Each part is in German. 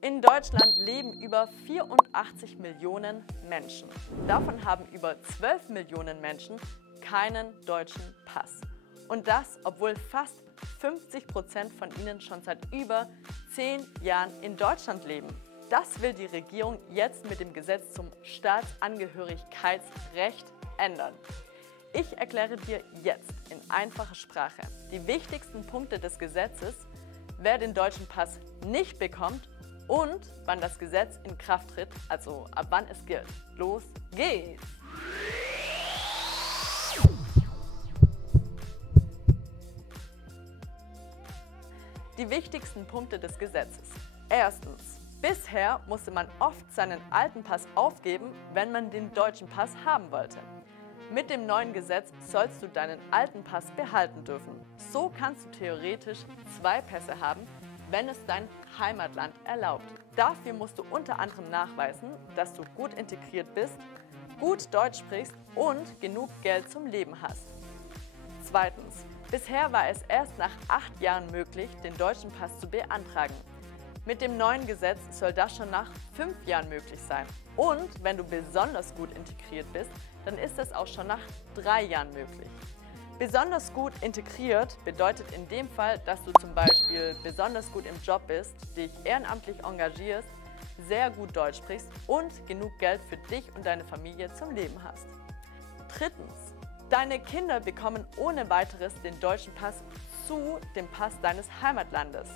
In Deutschland leben über 84 Millionen Menschen. Davon haben über 12 Millionen Menschen keinen deutschen Pass. Und das, obwohl fast 50% von ihnen schon seit über 10 Jahren in Deutschland leben. Das will die Regierung jetzt mit dem Gesetz zum Staatsangehörigkeitsrecht ändern. Ich erkläre dir jetzt in einfacher Sprache die wichtigsten Punkte des Gesetzes, wer den deutschen Pass nicht bekommt und wann das Gesetz in Kraft tritt, also ab wann es gilt. Los geht's! Die wichtigsten Punkte des Gesetzes. Erstens. Bisher musste man oft seinen alten Pass aufgeben, wenn man den deutschen Pass haben wollte. Mit dem neuen Gesetz sollst du deinen alten Pass behalten dürfen. So kannst du theoretisch 2 Pässe haben, wenn es dein Heimatland erlaubt. Dafür musst du unter anderem nachweisen, dass du gut integriert bist, gut Deutsch sprichst und genug Geld zum Leben hast. Zweitens. Bisher war es erst nach 8 Jahren möglich, den deutschen Pass zu beantragen. Mit dem neuen Gesetz soll das schon nach 5 Jahren möglich sein. Und wenn du besonders gut integriert bist, dann ist es auch schon nach 3 Jahren möglich. Besonders gut integriert bedeutet in dem Fall, dass du zum Beispiel besonders gut im Job bist, dich ehrenamtlich engagierst, sehr gut Deutsch sprichst und genug Geld für dich und deine Familie zum Leben hast. Drittens. Deine Kinder bekommen ohne weiteres den deutschen Pass zu dem Pass deines Heimatlandes,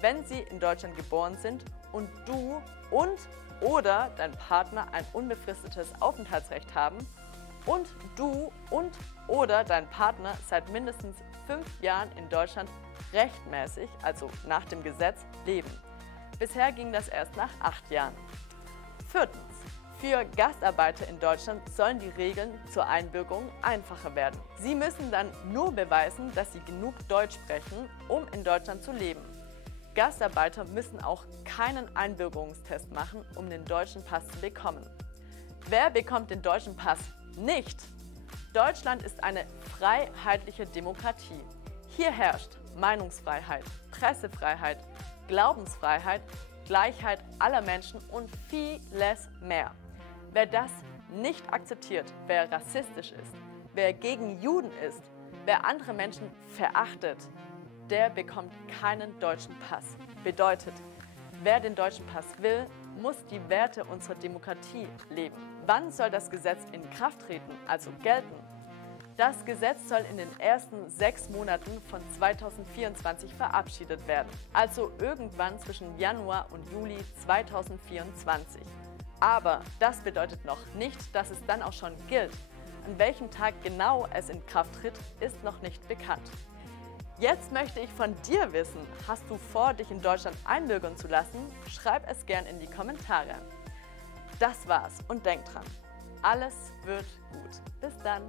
wenn sie in Deutschland geboren sind und du und/oder dein Partner ein unbefristetes Aufenthaltsrecht haben und du und/oder dein Partner seit mindestens 5 Jahren in Deutschland rechtmäßig, also nach dem Gesetz, leben. Bisher ging das erst nach 8 Jahren. Viertens. Für Gastarbeiter in Deutschland sollen die Regeln zur Einbürgerung einfacher werden. Sie müssen dann nur beweisen, dass sie genug Deutsch sprechen, um in Deutschland zu leben. Gastarbeiter müssen auch keinen Einbürgerungstest machen, um den deutschen Pass zu bekommen. Wer bekommt den deutschen Pass nicht? Deutschland ist eine freiheitliche Demokratie. Hier herrscht Meinungsfreiheit, Pressefreiheit, Glaubensfreiheit, Gleichheit aller Menschen und vieles mehr. Wer das nicht akzeptiert, wer rassistisch ist, wer gegen Juden ist, wer andere Menschen verachtet, der bekommt keinen deutschen Pass. Bedeutet, wer den deutschen Pass will, muss die Werte unserer Demokratie leben. Wann soll das Gesetz in Kraft treten, also gelten? Das Gesetz soll in den ersten 6 Monaten von 2024 verabschiedet werden, also irgendwann zwischen Januar und Juli 2024. Aber das bedeutet noch nicht, dass es dann auch schon gilt. An welchem Tag genau es in Kraft tritt, ist noch nicht bekannt. Jetzt möchte ich von dir wissen, hast du vor, dich in Deutschland einbürgern zu lassen? Schreib es gern in die Kommentare. Das war's und denk dran, alles wird gut. Bis dann!